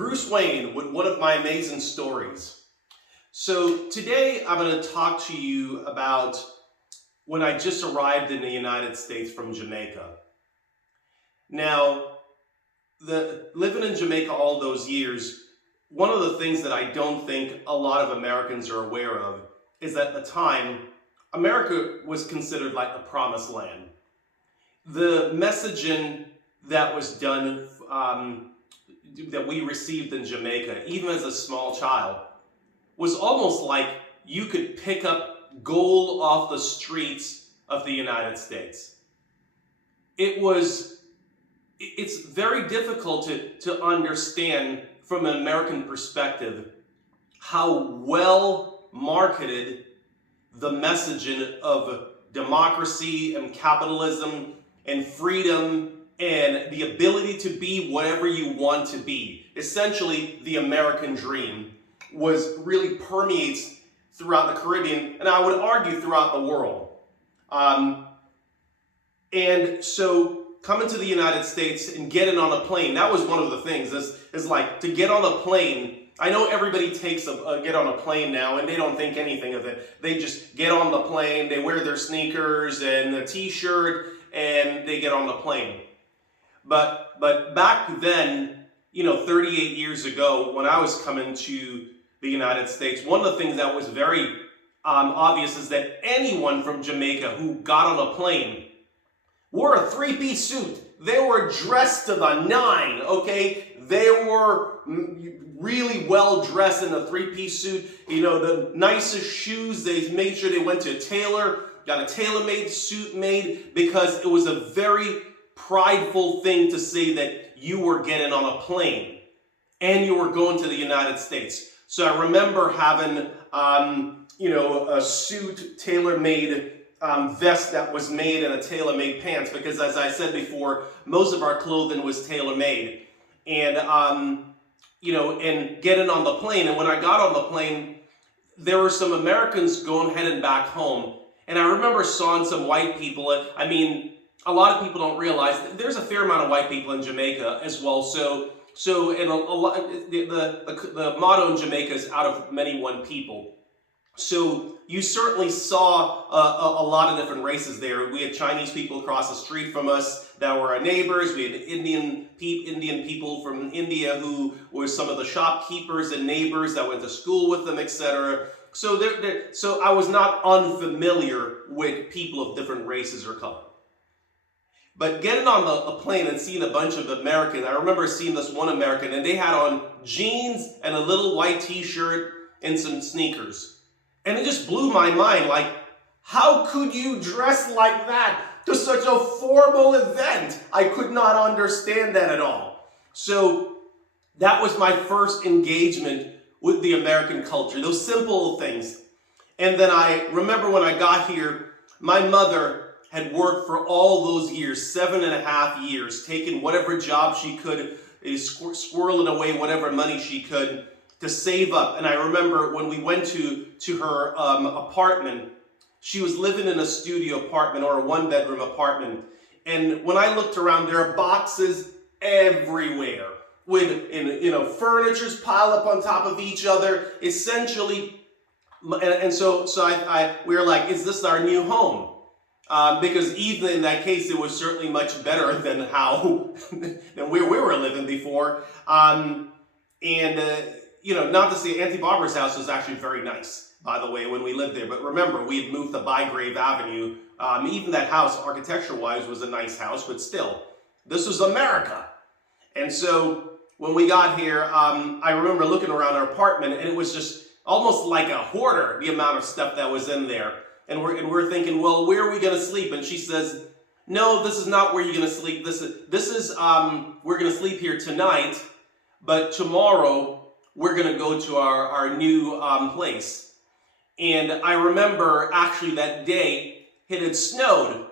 Bruce Wayne with one of my amazing stories. So today I'm going to talk to you about when I just arrived in the United States from Jamaica. Now, living in Jamaica all those years, one of the things that I don't think a lot of Americans are aware of is that at the time, America was considered like the promised land. The messaging that was done, that we received in Jamaica, even as a small child, was almost like you could pick up gold off the streets of the United States. It's very difficult to understand from an American perspective how well marketed the messaging of democracy and capitalism and freedom and the ability to be whatever you want to be. Essentially, the American dream really permeates throughout the Caribbean, and I would argue throughout the world. And so coming to the United States and getting on a plane, that was one of the things, is like to get on a plane. I know everybody takes get on a plane now and they don't think anything of it. They just get on the plane, they wear their sneakers and a t-shirt, and they get on the plane. But back then, 38 years ago, when I was coming to the United States, one of the things that was very obvious is that anyone from Jamaica who got on a plane wore a three-piece suit. They were dressed to the nine, okay? They were really well dressed in a three-piece suit. The nicest shoes. They made sure they went to a tailor, got a tailor-made suit made, because it was a very prideful thing to say that you were getting on a plane and you were going to the United States. So I remember having, a suit, tailor-made vest that was made in a tailor-made pants, because as I said before, most of our clothing was tailor-made. And, and getting on the plane. And when I got on the plane, there were some Americans heading back home. And I remember seeing some white people. A lot of people don't realize that there's a fair amount of white people in Jamaica as well. So and the motto in Jamaica is out of many one people. So you certainly saw a lot of different races there. We had Chinese people across the street from us that were our neighbors. We had Indian people from India who were some of the shopkeepers and neighbors that went to school with them, etc. So I was not unfamiliar with people of different races or color. But getting on a plane and seeing a bunch of Americans, I remember seeing this one American, and they had on jeans and a little white t-shirt and some sneakers. And it just blew my mind, like, how could you dress like that to such a formal event? I could not understand that at all. So that was my first engagement with the American culture, those simple things. And then I remember when I got here, my mother had worked for all those years, 7.5 years, taking whatever job she could, squirreling away whatever money she could to save up. And I remember when we went to her apartment, she was living in a studio apartment or a one-bedroom apartment. And when I looked around, there are boxes everywhere with furniture's piled up on top of each other, essentially. And so we were like, is this our new home? Because even in that case, it was certainly much better than than where we were living before. Not to say Auntie Barbara's house was actually very nice, by the way, when we lived there. But remember, we had moved to Bygrave Avenue. Even that house, architecture-wise, was a nice house, but still, this was America. And so when we got here, I remember looking around our apartment, and it was just almost like a hoarder, the amount of stuff that was in there. And we're thinking, well, where are we going to sleep? And she says, no, this is not where you're going to sleep. We're going to sleep here tonight, but tomorrow we're going to go to our new place. And I remember actually that day it had snowed.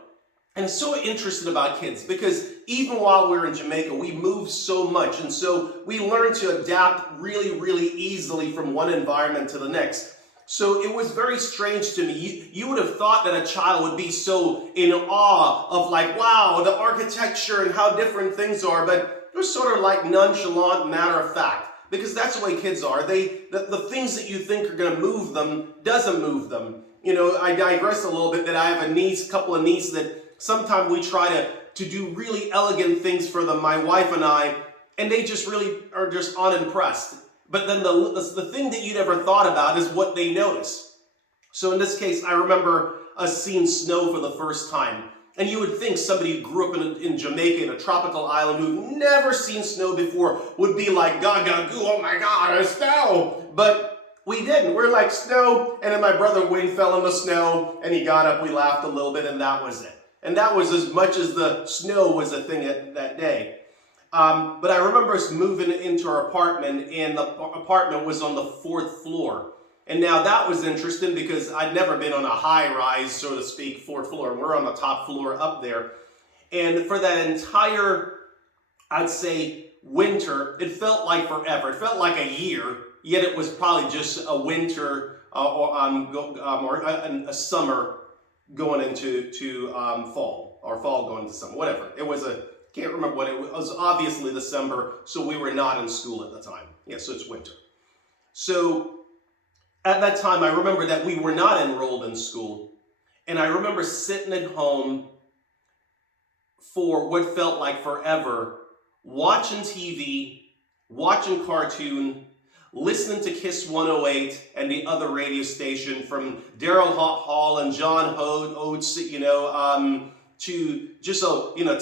And it's so interesting about kids, because even while we were in Jamaica, we moved so much. And so we learned to adapt really, really easily from one environment to the next. So it was very strange to me. You would have thought that a child would be so in awe of like, wow, the architecture and how different things are. But it was sort of like nonchalant, matter of fact. because that's the way kids are. The things that you think are going to move them doesn't move them. You know, I digress a little bit that I have a couple of nieces that sometimes we try to do really elegant things for them, my wife and I, and they just really are just unimpressed. But then the thing that you'd ever thought about is what they notice. So in this case, I remember us seeing snow for the first time. And you would think somebody who grew up in Jamaica, in a tropical island, who'd never seen snow before, would be like, gaga goo, oh my God, it's snow. But we didn't. We're like, snow. And then my brother Wayne fell in the snow, and he got up, we laughed a little bit, and that was it. And that was as much as the snow was a thing that day. But I remember us moving into our apartment, and the apartment was on the 4th floor. And now that was interesting because I'd never been on a high rise, so to speak, 4th floor. We're on the top floor up there. And for that entire, I'd say, winter, it felt like forever. It felt like a year, yet it was probably just a winter or a summer going into fall, or fall going into summer, whatever. It was can't remember what it was. It was obviously December, so we were not in school at the time. Yeah, so it's winter. So at that time, I remember that we were not enrolled in school. And I remember sitting at home for what felt like forever, watching TV, watching cartoon, listening to Kiss 108 and the other radio station from Daryl Hall and John Oates, to just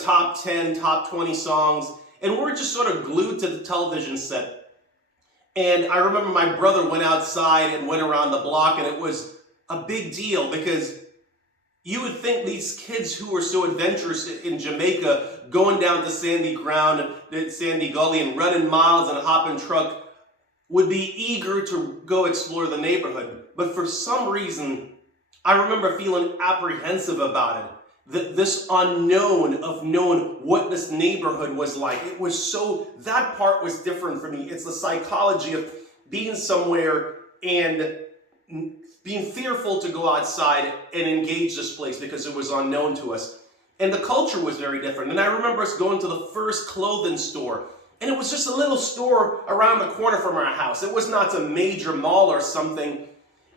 top 10, top 20 songs. And we're just sort of glued to the television set. And I remember my brother went outside and went around the block, and it was a big deal because you would think these kids who were so adventurous in Jamaica, going down to Sandy Gully and running miles and hopping truck, would be eager to go explore the neighborhood. But for some reason, I remember feeling apprehensive about it. This unknown of knowing what this neighborhood was like. It was so, that part was different for me. It's the psychology of being somewhere and being fearful to go outside and engage this place because it was unknown to us. And the culture was very different. And I remember us going to the first clothing store. And it was just a little store around the corner from our house. It was not a major mall or something.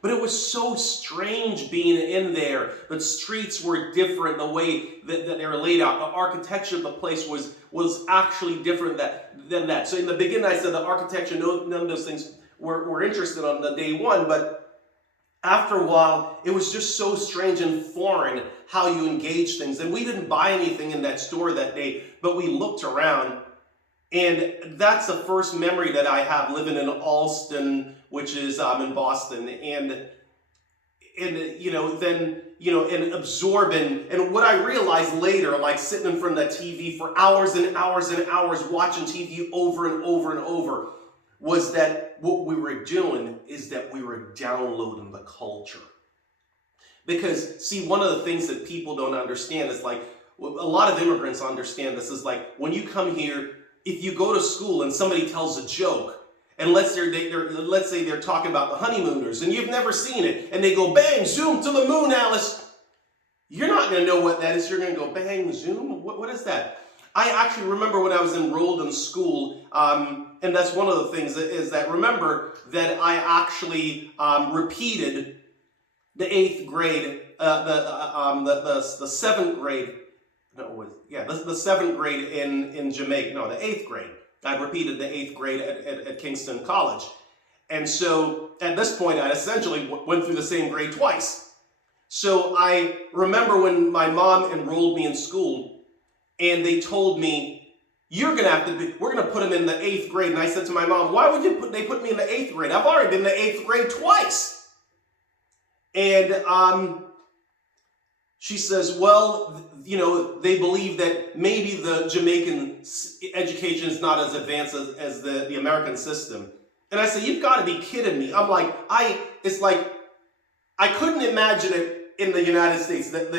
But it was so strange being in there. The streets were different, the way that they were laid out. The architecture of the place was actually different than that. So in the beginning I said the architecture, none of those things were interested on the day one, but after a while, it was just so strange and foreign how you engage things. And we didn't buy anything in that store that day, but we looked around. And that's the first memory that I have living in Allston, which is in Boston, and absorbing. And what I realized later, like sitting in front of that TV for hours and hours and hours, watching TV over and over and over, was that what we were doing is that we were downloading the culture. Because, see, one of the things that people don't understand is like, a lot of immigrants understand this, is like, when you come here, if you go to school and somebody tells a joke, and let's say they're talking about the honeymooners, and you've never seen it, and they go, bang, zoom to the moon, Alice. You're not going to know what that is. You're going to go, bang, zoom? What is that? I actually remember when I was enrolled in school, and that's one of the things is that remember that I actually repeated the 8th grade, the 7th grade, the 7th grade in Jamaica, no, the 8th grade. I repeated the 8th grade at Kingston College. And so at this point, I essentially went through the same grade twice. So I remember when my mom enrolled me in school and they told me, we're going to put him in the 8th grade. And I said to my mom, why would they put me in the 8th grade? I've already been in the 8th grade twice. And she says, well, they believe that maybe the Jamaican education is not as advanced as the American system. And I said, you've got to be kidding me. I'm like, it's like, I couldn't imagine it in the United States that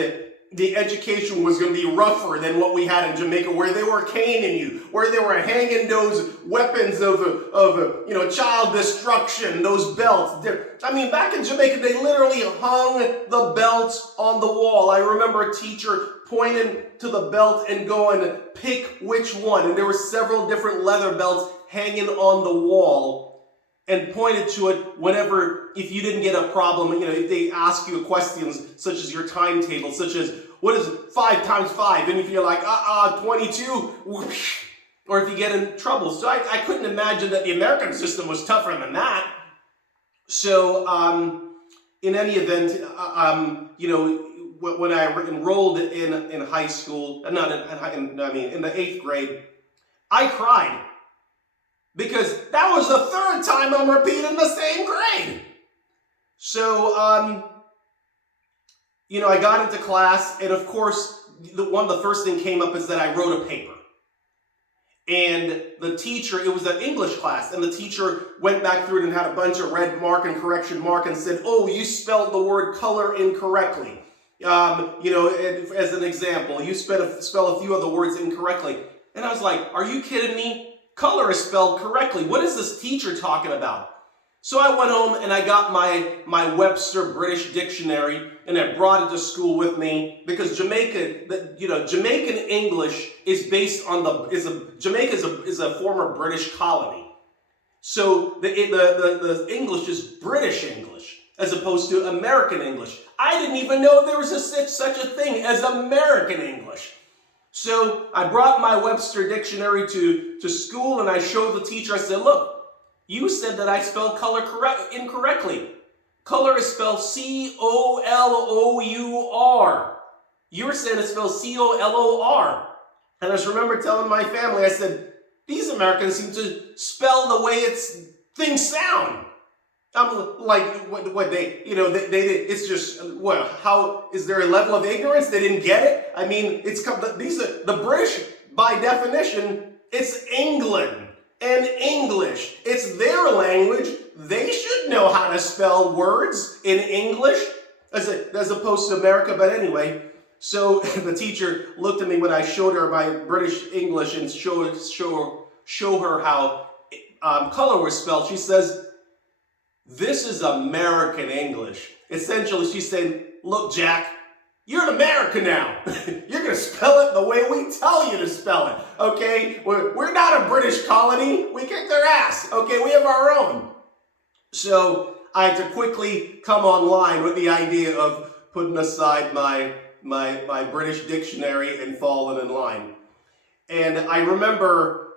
the education was going to be rougher than what we had in Jamaica, where they were caning you, where they were hanging those weapons of child destruction, those belts. I mean, back in Jamaica, they literally hung the belts on the wall. I remember a teacher pointing to the belt and going, pick which one. And there were several different leather belts hanging on the wall and pointed to it whenever, if you didn't get a problem, if they ask you questions such as your timetable, such as, what is 5 times 5? And if you're like, 22, whoosh, or if you get in trouble. So I couldn't imagine that the American system was tougher than that. So in any event, when I enrolled in high school, in the 8th grade, I cried. Because that was the 3rd time I'm repeating the same grade. So, I got into class, and of course, one of the first thing came up is that I wrote a paper. And the teacher, it was an English class, and the teacher went back through it and had a bunch of red mark and correction mark and said, oh, you spelled the word color incorrectly. As an example, you spell a few of the words incorrectly. And I was like, are you kidding me? Color is spelled correctly. What is this teacher talking about? So I went home and I got my Webster British Dictionary and I brought it to school with me because Jamaican English is based on Jamaica is a former British colony. So the English is British English as opposed to American English. I didn't even know there was such a thing as American English. So I brought my Webster Dictionary to school and I showed the teacher, I said, look, you said that I spelled color incorrectly. Color is spelled C-O-L-O-U-R. You're saying it's spelled C-O-L-O-R. And I just remember telling my family, I said, these Americans seem to spell the way things sound. I'm like, it's just, how, is there a level of ignorance? They didn't get it? I mean, the British, by definition, it's England and English. It's their language. They should know how to spell words in English as opposed to America, but anyway. So the teacher looked at me when I showed her my British English and show her how color was spelled. She says, this is American English. Essentially, she's saying, look, Jack, you're an American now. You're going to spell it the way we tell you to spell it, okay? We're not a British colony. We kick their ass, okay? We have our own. So I had to quickly come online with the idea of putting aside my British dictionary and falling in line. And I remember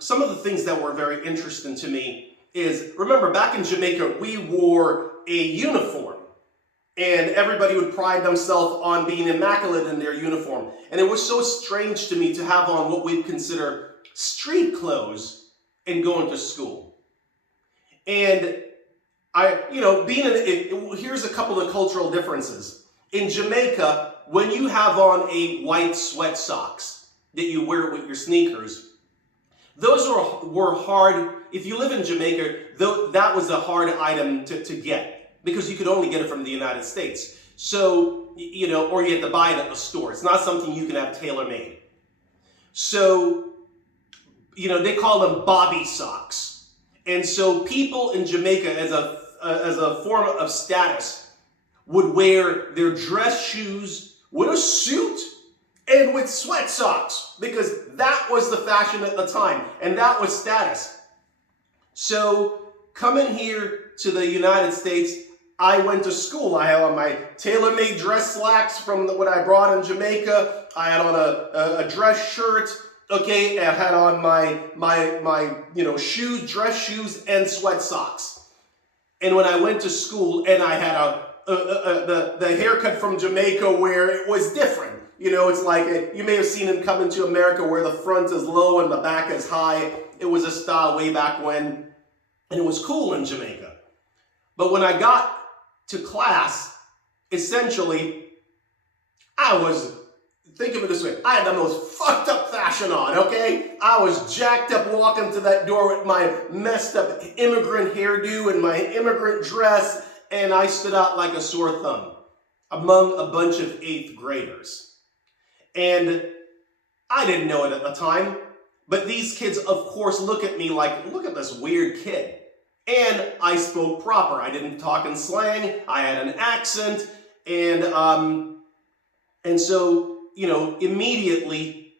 some of the things that were very interesting to me is, remember, back in Jamaica, we wore a uniform. And everybody would pride themselves on being immaculate in their uniform. And it was so strange to me to have on what we'd consider street clothes and going to school. And here's a couple of cultural differences. In Jamaica, when you have on a white sweat socks that you wear with your sneakers, those were hard. If you live in Jamaica, that was a hard item to get because you could only get it from the United States. So, or you had to buy it at the store. It's not something you can have tailor-made. So, they call them bobby socks. And so people in Jamaica, as a form of status, would wear their dress shoes with a suit and with sweat socks, because that was the fashion at the time, and that was status. So, coming here to the United States, I went to school. I had on my tailor-made dress slacks from what I brought in Jamaica. I had on a dress shirt, okay, and I had on my dress shoes and sweat socks. And when I went to school, and I had the haircut from Jamaica where it was different. It's like, you may have seen him coming to America where the front is low and the back is high. It was a style way back when, and it was cool in Jamaica. But when I got to class, essentially, think of it this way, I had the most fucked up fashion on, okay? I was jacked up walking to that door with my messed up immigrant hairdo and my immigrant dress, and I stood out like a sore thumb among a bunch of 8th graders. And I didn't know it at the time, but these kids, of course, look at me like, look at this weird kid. And I spoke proper. I didn't talk in slang. I had an accent. And so, immediately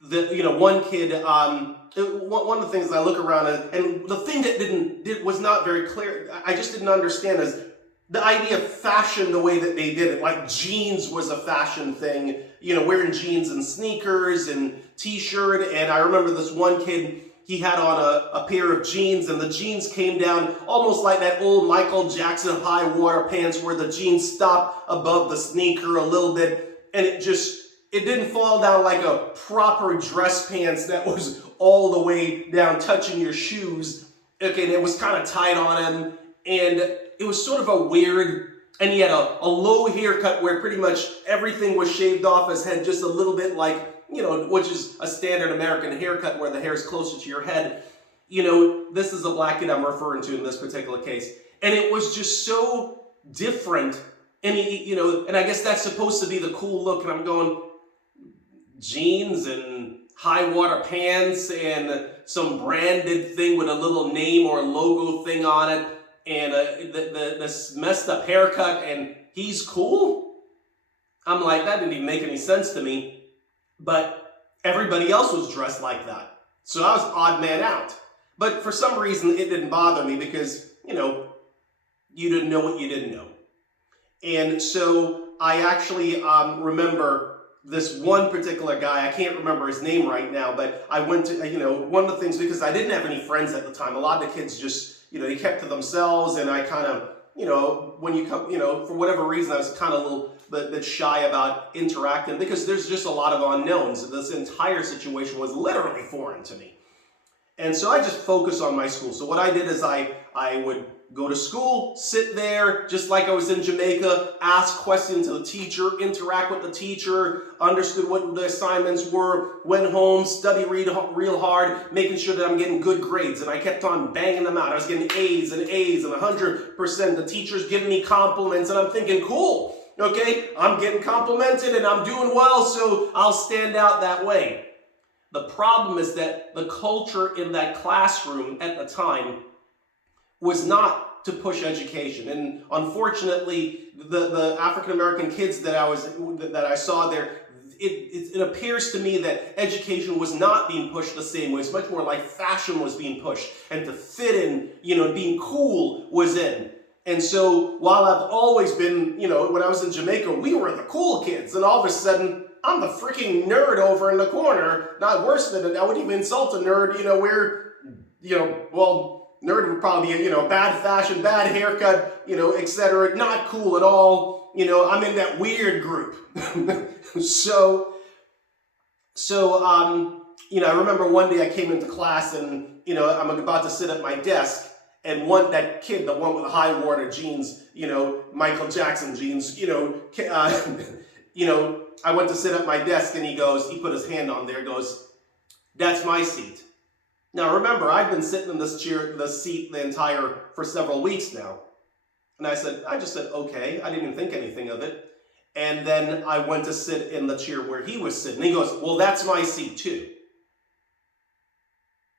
one kid, one of the things I look around and the thing that was not very clear, I just didn't understand is the idea of fashion the way that they did it. Like jeans was a fashion thing, wearing jeans and sneakers and t-shirt. And I remember this one kid, he had on a pair of jeans, and the jeans came down almost like that old Michael Jackson high water pants where the jeans stop above the sneaker a little bit, and it didn't fall down like a proper dress pants that was all the way down touching your shoes. Okay, and it was kind of tight on him, and it was sort of a weird, and he had a low haircut where pretty much everything was shaved off his head just a little bit, like, which is a standard American haircut where the hair is closer to your head. This is a black kid I'm referring to in this particular case. And it was just so different. And and I guess that's supposed to be the cool look. And I'm going, jeans and high water pants and some branded thing with a little name or logo thing on it, and this messed up haircut, and he's cool? I'm like, that didn't even make any sense to me. But everybody else was dressed like that. So I was odd man out. But for some reason, it didn't bother me because, you didn't know what you didn't know. And so I actually remember this one particular guy. I can't remember his name right now, but I went to, one of the things, because I didn't have any friends at the time. A lot of the kids just, they kept to themselves, and I kind of, when you come, for whatever reason, I was kind of a little bit shy about interacting because there's just a lot of unknowns. This entire situation was literally foreign to me. And so I just focused on my school. So what I did is I would go to school, sit there, just like I was in Jamaica, ask questions to the teacher, interact with the teacher, understood what the assignments were, went home, studied real hard, making sure that I'm getting good grades. And I kept on banging them out. I was getting A's and 100%. The teacher's giving me compliments, and I'm thinking, cool. Okay, I'm getting complimented and I'm doing well, so I'll stand out that way. The problem is that the culture in that classroom at the time was not to push education. And unfortunately, the African-American kids that I saw there, it appears to me that education was not being pushed the same way. It's much more like fashion was being pushed, and to fit in, being cool was in. And so while I've always been, when I was in Jamaica, we were the cool kids. And all of a sudden, I'm the freaking nerd over in the corner. Not worse than it. I would even insult a nerd, where, nerd would probably be, bad fashion, bad haircut, etc. Not cool at all. I'm in that weird group. So, I remember one day I came into class and, I'm about to sit at my desk. And that kid, the one with the high water jeans, Michael Jackson jeans, I went to sit at my desk and he put his hand on there, goes, "That's my seat." Now remember, I've been sitting in this seat for several weeks now. And I just said, okay. I didn't even think anything of it. And then I went to sit in the chair where he was sitting. He goes, "Well, that's my seat too."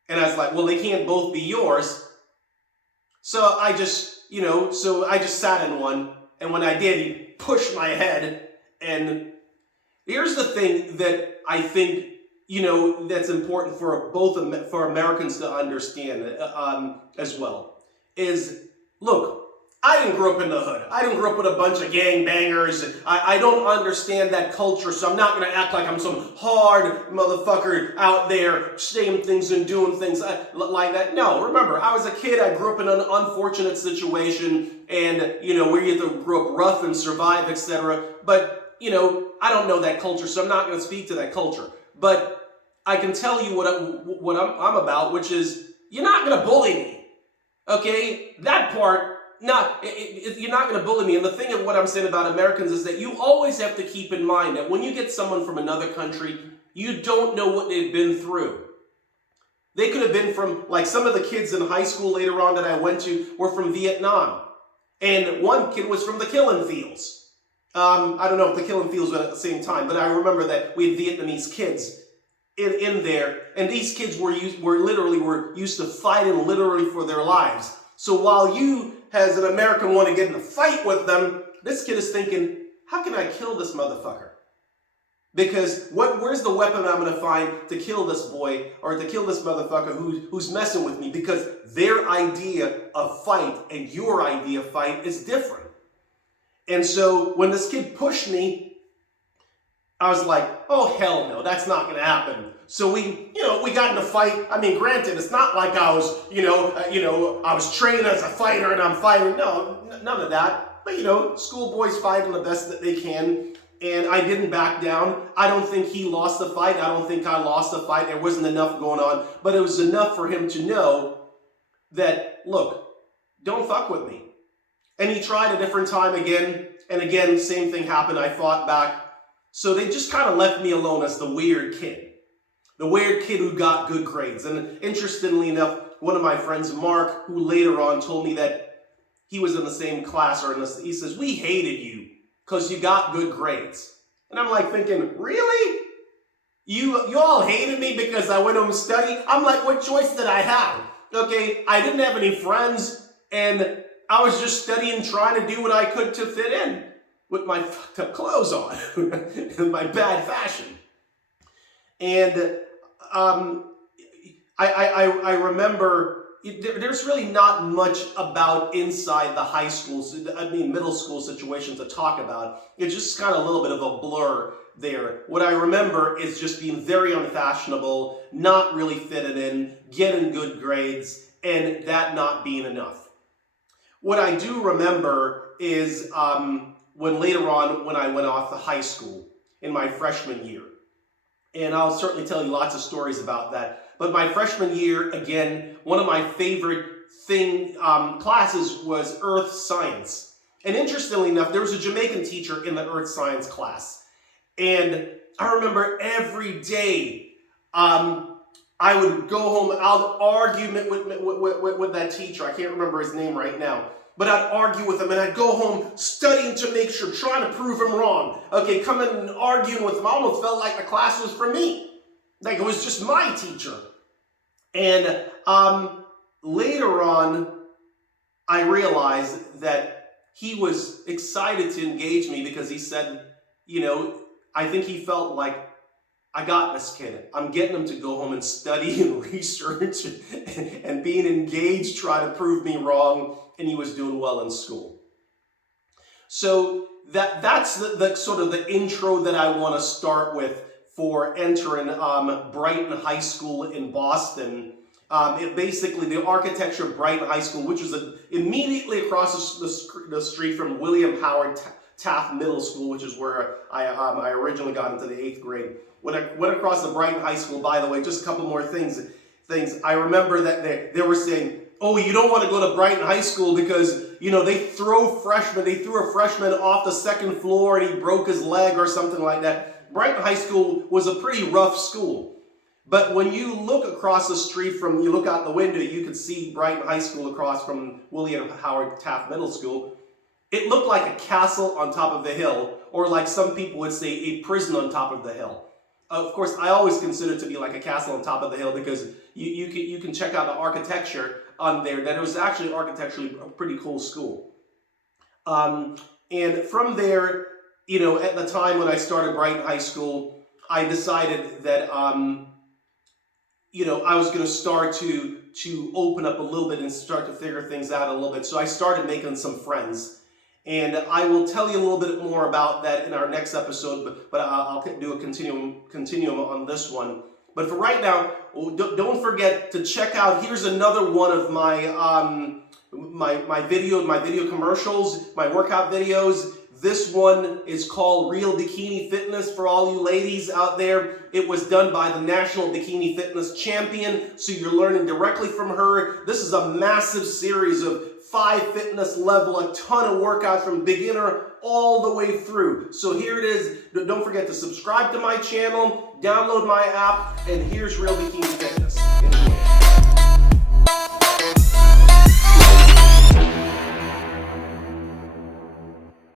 And I was like, well, they can't both be yours. So I just sat in one, and when I did, he pushed my head. And here's the thing that I think, that's important for Americans to understand as well, is, look, I didn't grow up in the hood. I didn't grow up with a bunch of gangbangers. I don't understand that culture, so I'm not going to act like I'm some hard motherfucker out there saying things and doing things like that. No, remember, I was a kid. I grew up in an unfortunate situation, and, where you have to grow up rough and survive, etc. But, I don't know that culture, so I'm not going to speak to that culture. But I can tell you what I'm about, which is, you're not going to bully me. Okay? That part... you're not going to bully me. And the thing of what I'm saying about Americans is that you always have to keep in mind that when you get someone from another country, you don't know what they've been through. They could have been from, like some of the kids in high school later on that I went to were from Vietnam. And one kid was from the killing fields. I don't know if the killing fields were at the same time, but I remember that we had Vietnamese kids in there. And these kids were used to fighting literally for their lives. So while you, as an American, want to get in a fight with them, this kid is thinking, how can I kill this motherfucker? Because where's the weapon I'm going to find to kill this boy or to kill this motherfucker who's messing with me? Because their idea of fight and your idea of fight is different. And so when this kid pushed me, I was like, oh, hell no, that's not going to happen. So we got in a fight. I mean, granted, it's not like I was, I was trained as a fighter and I'm fighting. No, none of that. But, schoolboys fighting the best that they can. And I didn't back down. I don't think he lost the fight. I don't think I lost the fight. There wasn't enough going on. But it was enough for him to know that, look, don't fuck with me. And he tried a different time again. And again, same thing happened. I fought back. So they just kind of left me alone as the weird kid. The weird kid who got good grades. And interestingly enough, one of my friends, Mark, who later on told me that he was in the same class, he says, we hated you because you got good grades. And I'm like thinking, really? You all hated me because I went home and studied? I'm like, what choice did I have? Okay, I didn't have any friends, and I was just studying, trying to do what I could to fit in with my fucked up clothes on and my bad fashion. And I remember there's really not much about inside the high schools, middle school situation to talk about. It's just kind of a little bit of a blur there. What I remember is just being very unfashionable, not really fitting in, getting good grades, and that not being enough. What I do remember is when later on, when I went off to high school in my freshman year. And I'll certainly tell you lots of stories about that. But my freshman year, again, one of my favorite classes was Earth Science. And interestingly enough, there was a Jamaican teacher in the Earth Science class. And I remember every day I would go home, I'd argue with that teacher. I can't remember his name right now. But I'd argue with him, and I'd go home studying to make sure, trying to prove him wrong. Okay, coming and arguing with him. I almost felt like the class was for me. Like it was just my teacher. And later on, I realized that he was excited to engage me because he said, I think he felt like, I got this kid. I'm getting him to go home and study and research and being engaged, trying to prove me wrong. And he was doing well in school. So that's the sort of the intro that I want to start with for entering Brighton High School in Boston. Basically, the architecture of Brighton High School, which was immediately across the street from William Howard Taft Middle School, which is where I originally got into the 8th grade. When I went across the Brighton High School, by the way, just a couple more things. I remember that they were saying, oh, you don't want to go to Brighton High School because, they throw freshmen. They threw a freshman off the 2nd floor and he broke his leg or something like that. Brighton High School was a pretty rough school. But when you look across the street you look out the window, you could see Brighton High School across from William Howard Taft Middle School. It looked like a castle on top of the hill, or like some people would say, a prison on top of the hill. Of course, I always consider it to be like a castle on top of the hill because you can check out the architecture on there, that it was actually architecturally a pretty cool school. And from there, at the time when I started Brighton High School, I decided that, I was going to start to open up a little bit and start to figure things out a little bit. So I started making some friends. And I will tell you a little bit more about that in our next episode, but I'll do a continuum on this one. But for right now, don't forget to check out, here's another one of my my video commercials, my workout videos. This one is called Real Bikini Fitness for all you ladies out there. It was done by the National Bikini Fitness Champion, so you're learning directly from her. This is a massive series of 5 fitness level, a ton of workouts from beginner all the way through. So here it is. Don't forget to subscribe to my channel, download my app, and here's Real Bikini Fitness.